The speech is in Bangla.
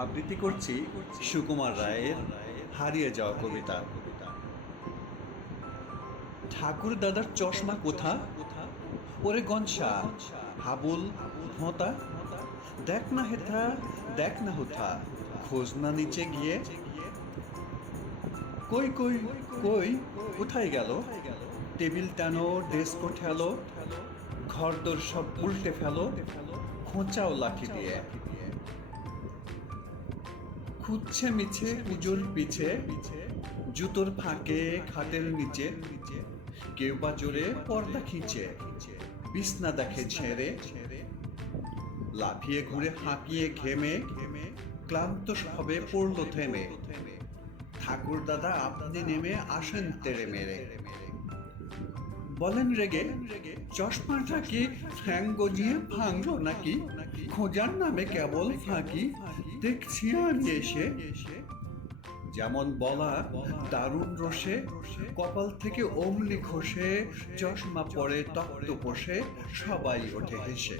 আবৃত্তি করছি সুকুমার রায়ের হারিয়ে যাওয়া কবিতা। ঠাকুর দাদার চশমা কোথা? ওরে গনসা, হাবুল হোঁতা, দেখ না হেথা, দেখ না হোথা, খোঁজ না নিচে গিয়ে। কই কই কই কোথায় গেল? টেবিল টানো, ডেস্ক ঠেলো, ঘরদোর সব উল্টে ফেলো, খোঁচাও লাঠি দিয়ে। খুঁজছে মিছে পুজোর পিছে, জুতোর ফাঁকে খাটের নিচে, কেউ বা জোরে পর্দা খিঁচে, বিছনা দেখে ছেড়ে, লাফিয়ে ঘুরে হাঁপিয়ে ঘেমে, ক্লান্ত হবে পড়লো থেমে। ঠাকুর দাদা আপনি নেমে আসেন তেড়ে মেরে। বলেন রেগে, চশমাটা কি ফ্যাং গজিয়ে ভাঙলো নাকি? খোঁজার নামে কেবল ফাঁকি দেখছি আমি এসে। যেমন বলা দারুণ রসে, কপাল থেকে অমনি খসে, চশমা পরে তক্ত বসে, সবাই ওঠে হেসে।